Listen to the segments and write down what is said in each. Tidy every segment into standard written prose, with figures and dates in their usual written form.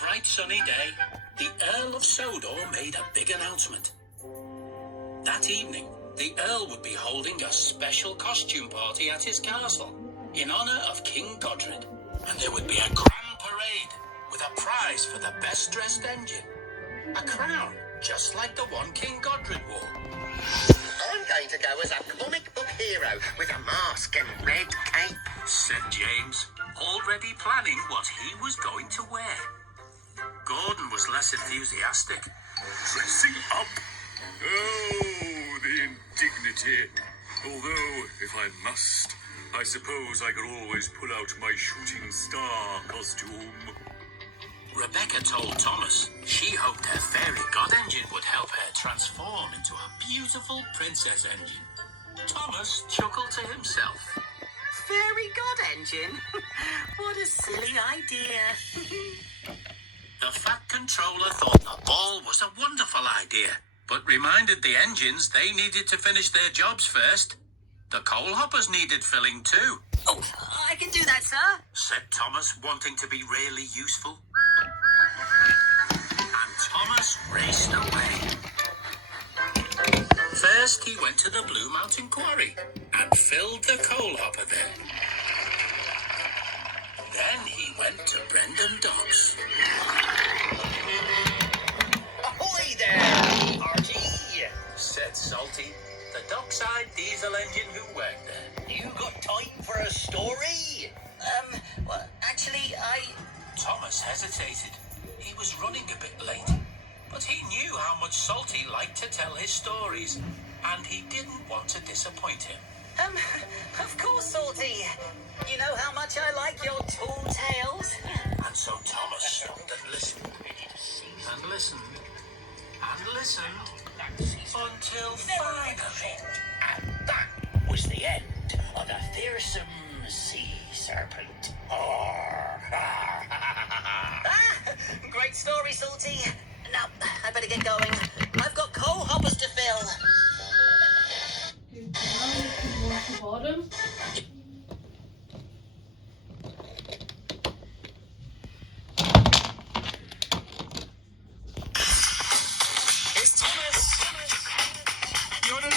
bright sunny day, the Earl of Sodor made a big announcement. That evening, the Earl would be holding a special costume party at his castle in honor of King Godred, and there would be a grand parade with a prize for the best dressed engine. A crown, just like the one King Godred wore. I'm going to go as a comic book hero with a mask and red cape, said James, already planning what he was going to wear. Gordon was less enthusiastic. Dressing up? Oh, the indignity. Although, if I must, I suppose I could always pull out my shooting star costume. Rebecca told Thomas she hoped her fairy god engine would help her transform into a beautiful princess engine. Thomas chuckled to himself. Fairy god engine? What a silly idea. The Fat Controller thought the ball was a wonderful idea, but reminded the engines they needed to finish their jobs first. The coal hoppers needed filling too. Oh, I can do that, sir, said Thomas, wanting to be really useful. And Thomas raced away. First, he went to the Blue Mountain Quarry and filled the coal hopper there. Then he went to Brendam Docks. Ahoy there, Archie, said Salty, the dockside diesel engine who worked there. You got time for a story? Well, actually, Thomas hesitated. He was running a bit late, but he knew how much Salty liked to tell his stories, and he didn't want to disappoint him. Of course, Salty. You know how much I like your tall tales. And so Thomas stopped and listened, and listened, and listened, until finally... And that was the end of the fearsome sea serpent. Great story, Salty. Now, I better get going. I've got coal hoppers to fill. Bottom. It's Thomas. You're the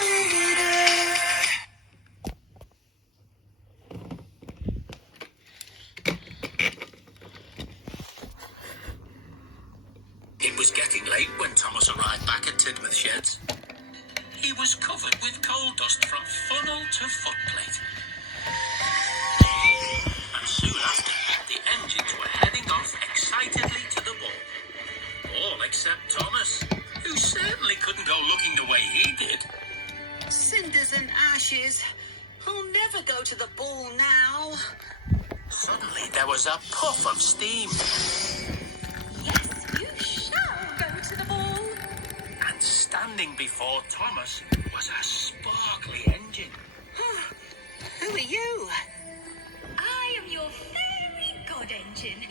leader. It was getting late when Thomas arrived back at Tidmouth Sheds. He was covered with coal dust from funnel to footplate. And soon after, the engines were heading off excitedly to the ball. All except Thomas, who certainly couldn't go looking the way he did. Cinders and ashes. I'll never go to the ball now. Suddenly, there was a puff of steam. Yes, you shall go to the ball. And standing before Thomas was a sparkly engine. Who are you? I am your fairy god engine,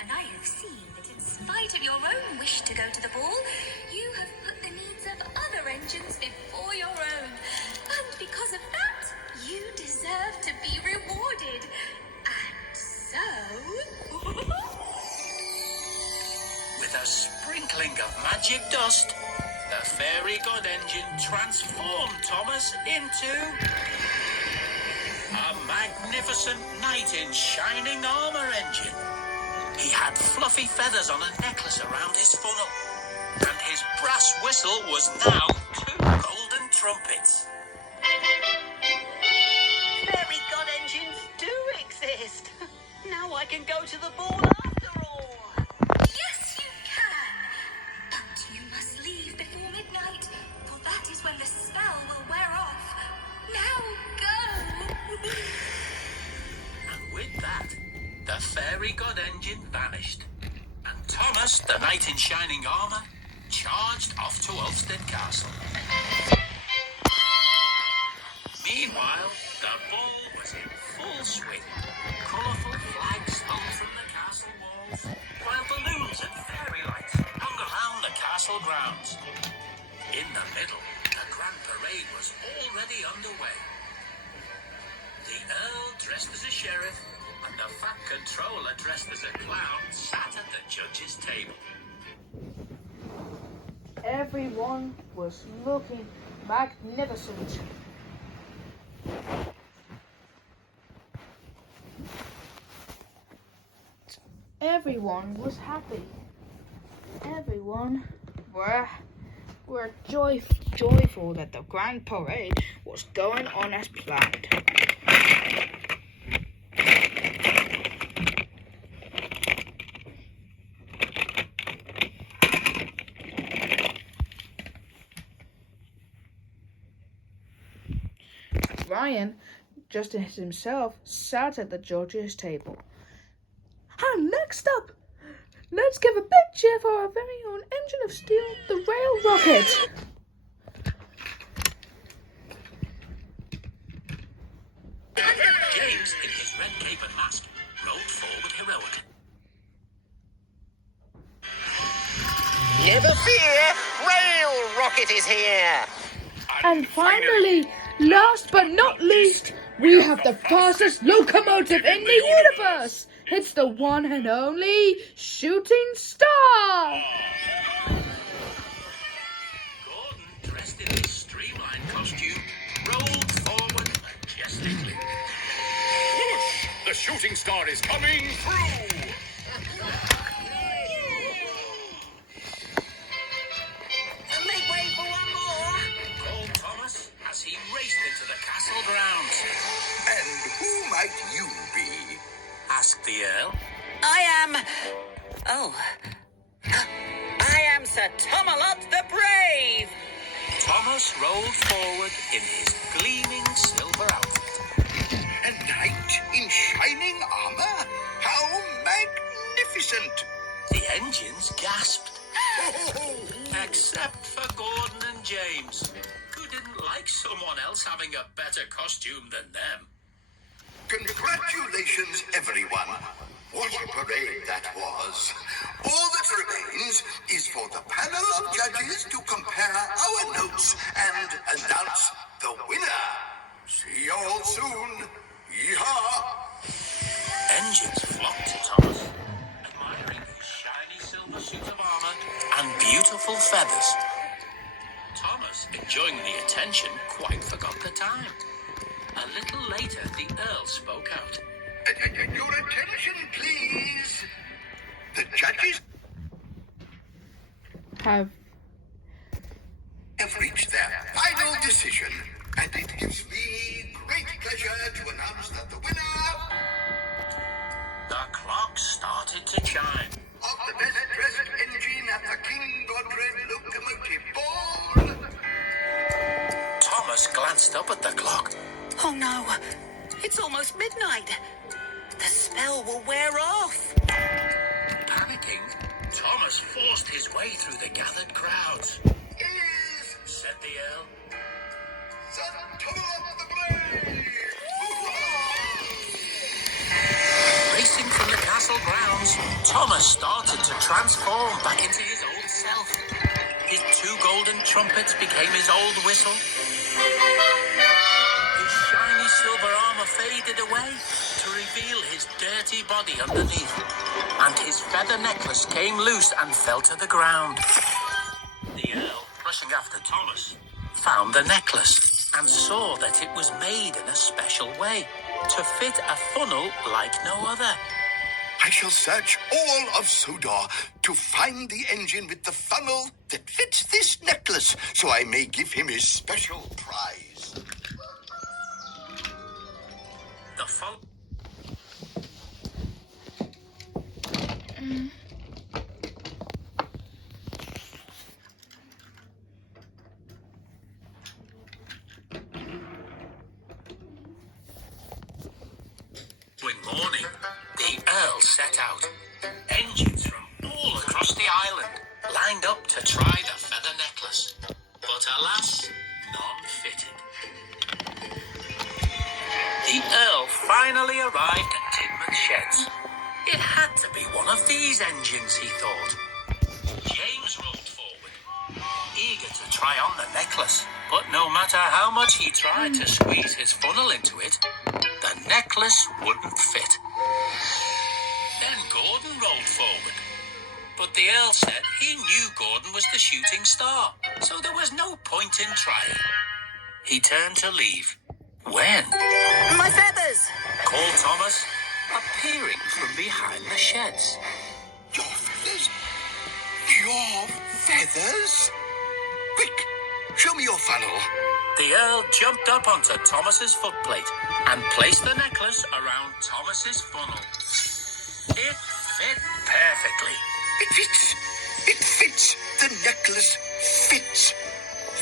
and I have seen that in spite of your own wish to go to the ball, you have put the needs of other engines before your own. And because of that, you deserve to be rewarded. And so... With a sprinkling of magic dust, the fairy god engine transformed Thomas into a magnificent knight in shining armor engine. He had fluffy feathers on a necklace around his funnel, and his brass whistle was now 2 golden trumpets. Fairy god engines do exist. Now I can go to the ball after all. Yes, you can. But you must leave before midnight, for that is when the spell will wear off. Now go! And with that, the fairy god engine vanished, and Thomas, the knight in shining armor, charged off to Ulfstead Castle. Meanwhile, the ball was in full swing. Colourful flags hung from the castle walls, while balloons and fairy lights hung around the castle grounds. In the middle, the grand parade was already underway. The Earl, dressed as a sheriff, and the Fat Controller, dressed as a clown, sat at the judge's table. Everyone was looking magnificent. Everyone was happy. Everyone were joyful that the grand parade was going on as planned. Ryan, just as himself, sat at the judge's table. And next up, let's give a big cheer for our very own engine of steel, the rail rocket. James, in his red cape and mask, rode forward heroically. Never fear, Rail Rocket is here. And finally, last but not least, we have the fastest locomotive in the universe. It's the one and only Shooting Star. Gordon, dressed in his streamlined costume, rolled forward majestically. Push! The shooting star is coming through! Make way for one more. Called Thomas as he raced into the castle grounds. And who might you be? Asked the Earl. I am Sir Tomalot the Brave. Thomas rolled forward in his gleaming silver outfit. A knight in shining armor? How magnificent! The engines gasped. Except for Gordon and James, who didn't like someone else having a better costume than them. Congratulations, everyone. What a parade that was. All that remains is for the panel of judges to compare our notes and announce the winner. See you all soon. Yeehaw! Engines flocked to Thomas, admiring his shiny silver suit of armor and beautiful feathers. Thomas, enjoying the attention, quite forgot the time. A little later, the Earl spoke out. Your attention, please. The judges Have reached their final decision, and it gives me great pleasure to announce that the winner The clock started to chime. of the best-dressed engine at the King Godred Locomotive Ball. Thomas glanced up at the clock. Oh no, it's almost midnight. The spell will wear off. Panicking, Thomas forced his way through the gathered crowds. Is Said the Earl. Sir Tomalot the Brave. Racing from the castle grounds, Thomas started to transform back into his old self. His two golden trumpets became his old whistle. His shiny silver armor faded away to reveal his dirty body underneath, and his feather necklace came loose and fell to the ground. The Earl, rushing after Thomas, found the necklace and saw that it was made in a special way to fit a funnel like no other. I shall search all of Sodor to find the engine with the funnel that fits this necklace, so I may give him his special prize. The fun. Morning, the Earl set out. Engines from all across the island lined up to try one of these engines, he thought. James rolled forward, eager to try on the necklace. But no matter how much he tried to squeeze his funnel into it, the necklace wouldn't fit. Then Gordon rolled forward. But the Earl said he knew Gordon was the shooting star, so there was no point in trying. He turned to leave. When? My feathers! Called Thomas, appearing from behind the sheds. Your feathers? Your feathers? Quick, show me your funnel. The Earl jumped up onto Thomas's footplate and placed the necklace around Thomas's funnel. It fit perfectly. It fits. It fits. The necklace fits.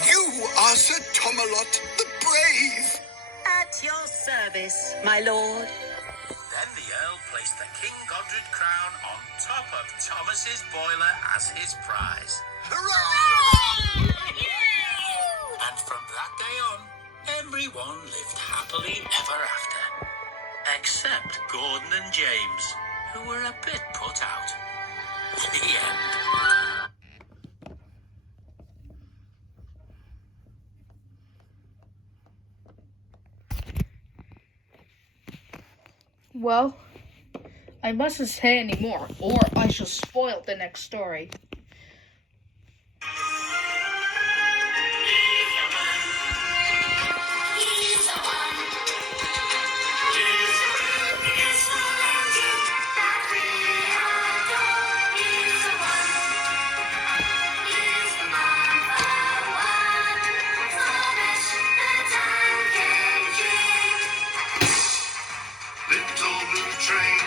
You are Sir Tomalot the Brave. At your service, my lord. Then the Earl placed the King Godred crown on top of Thomas's boiler as his prize. Hurrah! And from that day on, everyone lived happily ever after. Except Gordon and James, who were a bit put out. The end. Well, I mustn't say any more, or I shall spoil the next story. Little blue train